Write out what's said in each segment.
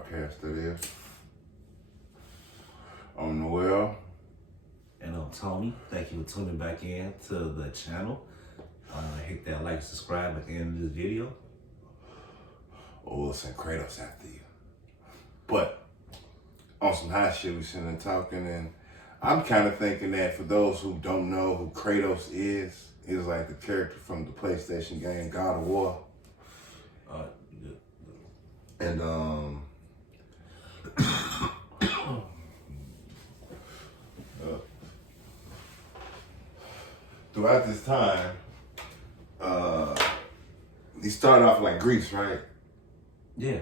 broadcast that is. I'm Noel. And I'm Tony. Thank you for tuning back in to the channel. Hit that like and subscribe at the end of this video. Oh, we'll send Kratos after you. But on some high shit, we sitting and talking, and I'm kind of thinking that for those who don't know who Kratos is like the character from the PlayStation game God of War. And throughout this time, he started off like Greece, right? Yeah.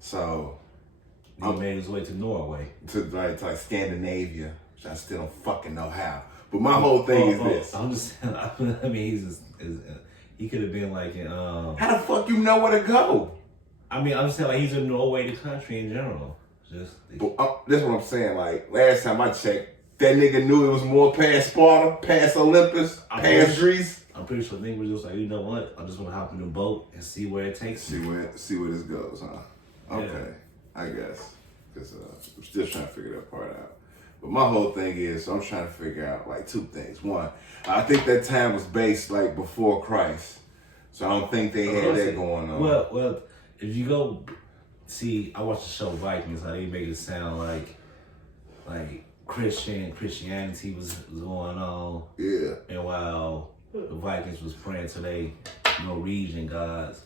So he made his way to Norway. To like Scandinavia, which I still don't fucking know how. But my whole thing is this. I'm just saying, I mean, he could have been like in, how the fuck you know where to go? I mean, I'm just saying, like, he's in Norway, the country in general. That's what I'm saying. Like, last time I checked, that nigga knew it was more past Sparta, past Olympus, past Greece. I'm pretty sure the nigga was just like, you know what? I just want to hop in the boat and see where it takes me. See where this goes, huh? Okay, yeah. I guess. Because I'm still trying to figure that part out. But my whole thing is, I'm trying to figure out, like, two things. One, I think that time was based, like, before Christ. So I don't think they had that going on. Well, if you go see, I watched the show Vikings, how they make it sound like Christianity was going on. Yeah. And while the Vikings was praying to they Norwegian gods,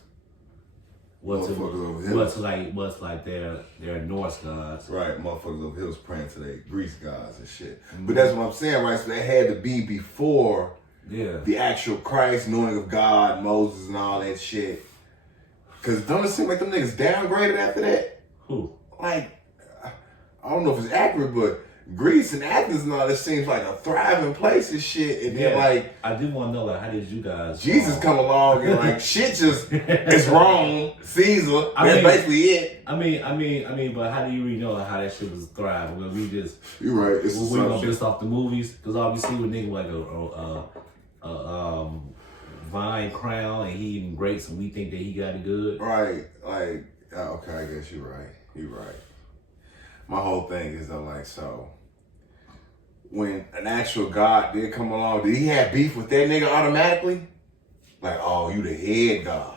what's like their Norse gods. Right, motherfuckers over here was praying to their Greece gods and shit. Mm-hmm. But that's what I'm saying, right? So that had to be before the actual Christ, knowing of God, Moses, and all that shit. Cause don't it seem like them niggas downgraded after that? Who? Like, I don't know if it's accurate, but Greece and Athens and all that seems like a thriving place and shit. And then like, I do want to know, like, how did you guys? Jesus come along and like shit just is wrong. Caesar, that's basically it. I mean, but how do you really know how that shit was thriving? Well, we just you're right. It's we gonna based off the movies because all we see with nigga like vine crown and he eating grapes and we think that he got it good. Right. Like, okay, I guess you're right. You're right. My whole thing is though, like, so when an actual God did come along, did he have beef with that nigga automatically? Like, oh, you the head God.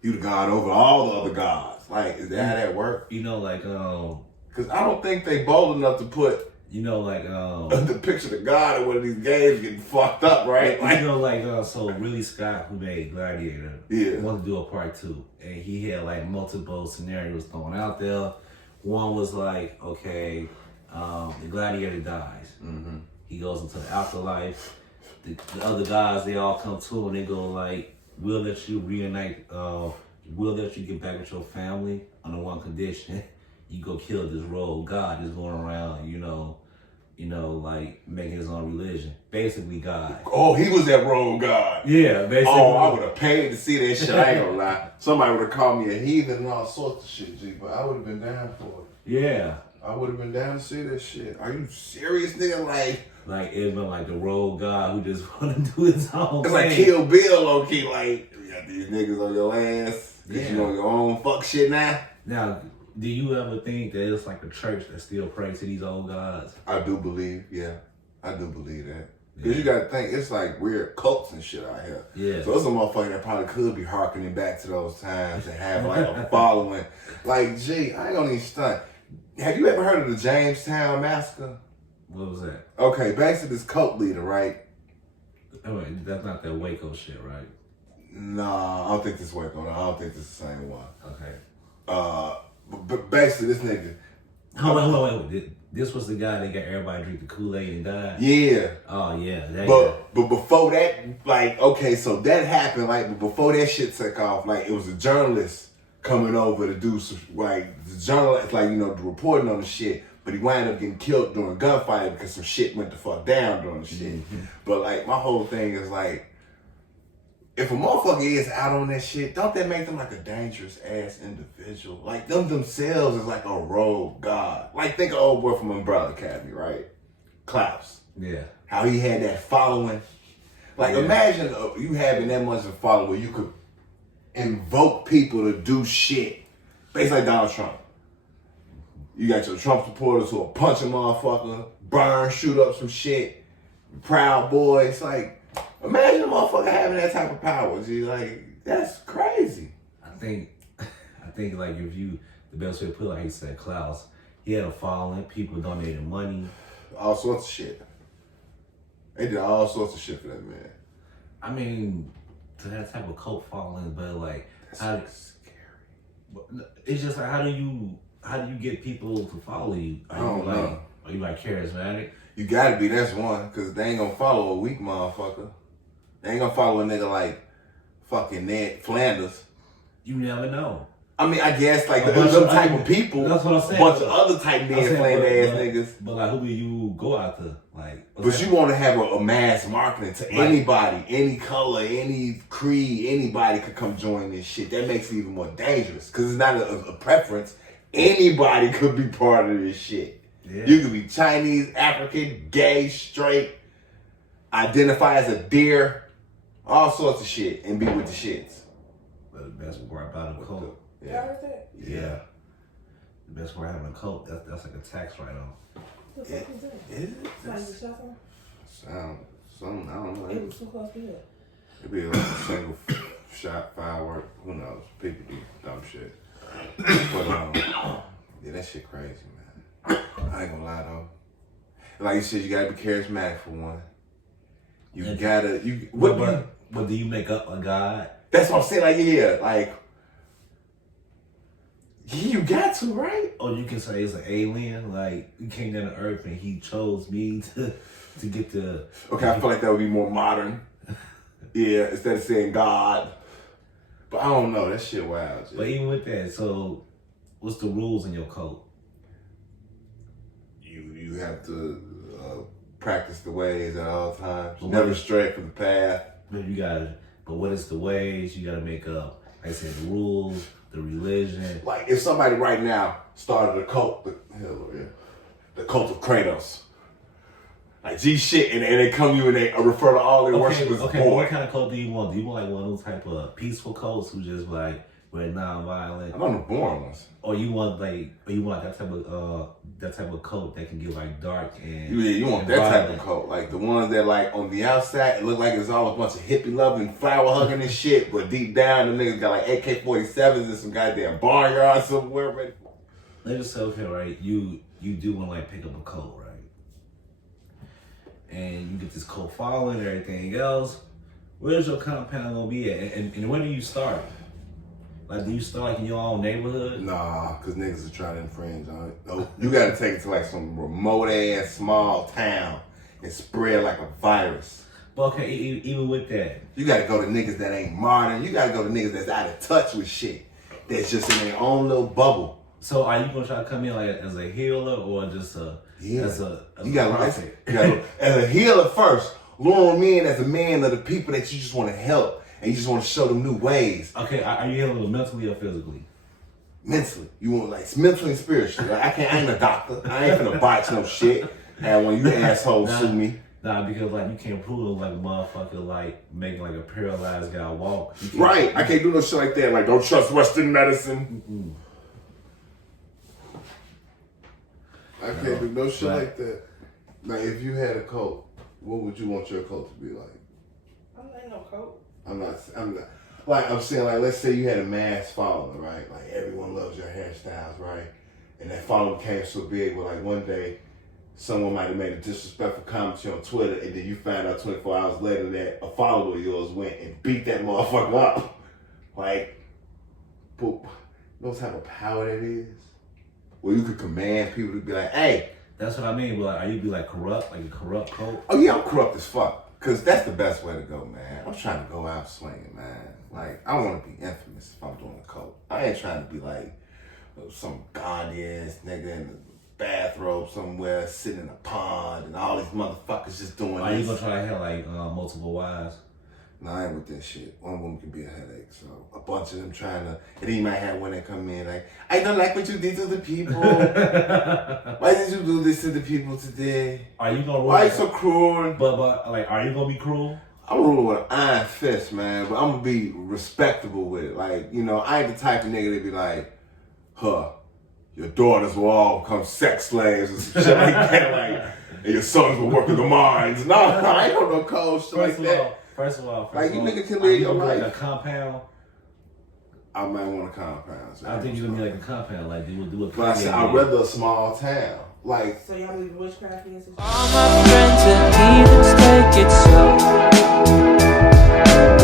You the God over all the other gods. Like, is that how that works? You know, like, because I don't think they bold enough to put the picture of God in one of these games getting fucked up, right? Like, you know, like, so Ridley Scott, who made Gladiator, wanted to do a part 2. And he had, like, multiple scenarios thrown out there. One was like, okay, the Gladiator dies. Mm-hmm. He goes into the afterlife. The other guys, they all come to him and they go like, we'll let you reunite, we'll let you get back with your family on the one condition. You go kill this rogue God that's going around, you know, like making his own religion. Basically, God. Oh, he was that rogue God. Yeah, basically. Oh, I would have paid to see that shit. I ain't gonna lie. Somebody would have called me a heathen and all sorts of shit, G, but I would have been down for it. Yeah. I would have been down to see that shit. Are you serious, nigga? Like it been like the rogue God who just want to do his own thing. It's like Kill Bill, low key. Like, you got these niggas on your ass. Cause you on your own fuck shit now. Now, do you ever think that it's like a church that still prays to these old gods? I do believe, I do believe that. Because you gotta think, it's like weird cults and shit out here. Yeah. So it's a motherfucker that probably could be hearkening back to those times and have like a following. Like, gee, I ain't gonna even stunt. Have you ever heard of the Jamestown Massacre? What was that? Okay, basically this cult leader, right? Oh, wait, that's not that Waco shit, right? Nah, I don't think this Waco. I don't think this is the same one. Okay. But basically this nigga. Hold on, wait. This was the guy that got everybody drink the Kool-Aid and died? Yeah. Oh, yeah. But before that, like, okay, so that happened, like, but before that shit took off, like, it was a journalist coming over to do some, like, the journalist, like, you know, reporting on the shit, but he wound up getting killed during a gunfight because some shit went the fuck down during the shit. Mm-hmm. But, like, my whole thing is, like, if a motherfucker is out on that shit, don't that make them like a dangerous ass individual? Like them themselves is like a rogue god. Like think of old boy from Umbrella Academy, right? Klaus. Yeah. How he had that following. Like imagine you having that much of a following where you could invoke people to do shit. Basically like Donald Trump. You got your Trump supporters who will punch a motherfucker, burn, shoot up some shit. Proud Boys. Like, imagine a motherfucker having that type of power. G. Like, that's crazy. I think like if you, the best way to put it, like he said, Klaus, he had a following. People donated money. All sorts of shit. They did all sorts of shit for that man. I mean, to that type of cult following, but like, that's scary. It's just like, how do you get people to follow you? I don't know. Are you like charismatic? You gotta be, that's one, because they ain't gonna follow a weak motherfucker. They ain't gonna follow a nigga like fucking Ned Flanders. You never know. I mean, I guess like them type of people. That's what I'm saying. A bunch of other type Ned Flanders ass niggas. But like, who will you go after? Like, but you want to have a mass marketing to anybody, any color, any creed, anybody could come join this shit. That makes it even more dangerous because it's not a preference. Anybody could be part of this shit. Yeah. You could be Chinese, African, gay, straight, identify as a deer, all sorts of shit, and be with the shits. But the best part about a cult. Yeah. Y'all heard that? Yeah. The best part having a cult, that's like a tax write-off. What the fuck is that? Is it? Somebody just shot someone? Something, I don't know. It was too close to it. It'd be like a single shot, firework, who knows? People do dumb shit. But yeah, that shit crazy, man. I ain't gonna lie though. Like you said, you gotta be charismatic for one. But do you make up a god? That's what I'm saying. Like, yeah, like you got to, right? Or you can say it's an alien. Like, he came down to Earth and he chose me to get the. Okay, I feel like that would be more modern. Yeah, instead of saying God. But I don't know. That shit wild. Dude. But even with that, so what's the rules in your cult? You have to practice the ways at all times. Never stray from the path. But what is the ways? You gotta make up, like I said, the rules, the religion. Like if somebody right now started a cult, the cult of Kratos. Like G shit, and they come to you and they refer to all their worship as okay, boy. what kind of cult do you want? Do you want like one of those type of peaceful cults who just like we're non-violent? I want the boring ones. Or you want that type of cult that can get like dark and you want that violent. type of cult, like the ones that like on the outside it look like it's all a bunch of hippie loving, flower hugging and shit, but deep down the niggas got like AK-47s in some goddamn barnyard somewhere. Man. Let me just say, okay, right? You do want to like pick up a cult, right? And you get this cult following and everything else. Where's your compound gonna be at? And when do you start? Like, do you start like in your own neighborhood? Nah, cause niggas are trying to infringe on it. Nope. You gotta take it to like some remote ass small town and spread like a virus. But okay, even with that, you gotta go to niggas that ain't modern. You gotta go to niggas that's out of touch with shit. That's just in their own little bubble. So are you gonna try to come in like as a healer or just as a prophet? As a healer first, lure them in as a man of the people that you just want to help. And you just want to show them new ways. Okay, are you healing mentally or physically? Mentally. You want like mentally and spiritually. Like, I ain't a doctor. I ain't finna botch no shit. And when you assholes sue me. Nah, because like you can't prove like a motherfucker like making like a paralyzed guy walk. Right. I can't do no shit like that. Like don't trust Western medicine. I can't do no shit like that. Now if you had a cult, what would you want your cult to be like? I ain't no cult. I'm not, like, I'm saying, like, let's say you had a mass following, right? Like, everyone loves your hairstyles, right? And that following became so big, where, like, one day, someone might have made a disrespectful comment on Twitter, and then you find out 24 hours later that a follower of yours went and beat that motherfucker up. Like, you know what type of power that is? Where you could command people to be like, hey. That's what I mean, but like, are you be like corrupt, like a corrupt cult? Oh, yeah, I'm corrupt as fuck. Cause that's the best way to go, man. I'm trying to go out swinging, man. Like, I want to be infamous if I'm doing a cult. I ain't trying to be like some Ghanaian nigga in a bathrobe somewhere, sitting in a pond, and all these motherfuckers just doing this. Are you gonna try to have like multiple wives? No, I ain't with that shit. One woman can be a headache. So a bunch of them trying to, and then you might have one that come in like, I don't like what you did to the people. Why did you do this to the people today? Are you gonna? Why you so cruel? But like, are you gonna be cruel? I'm ruling with an iron fist, man. But I'm gonna be respectable with it. Like, you know, I ain't the type of nigga that be like, huh, your daughters will all become sex slaves and some shit like that, like, and your sons will work in the mines. No, I ain't on no cold shit like that. First of all, like you niggas can live your life. Like a compound. I might want a compound. So I think you would be like a compound, like do a. But I said I'd rather a small town, like. So y'all believe witchcraft is? All my friends and heathens take it slow.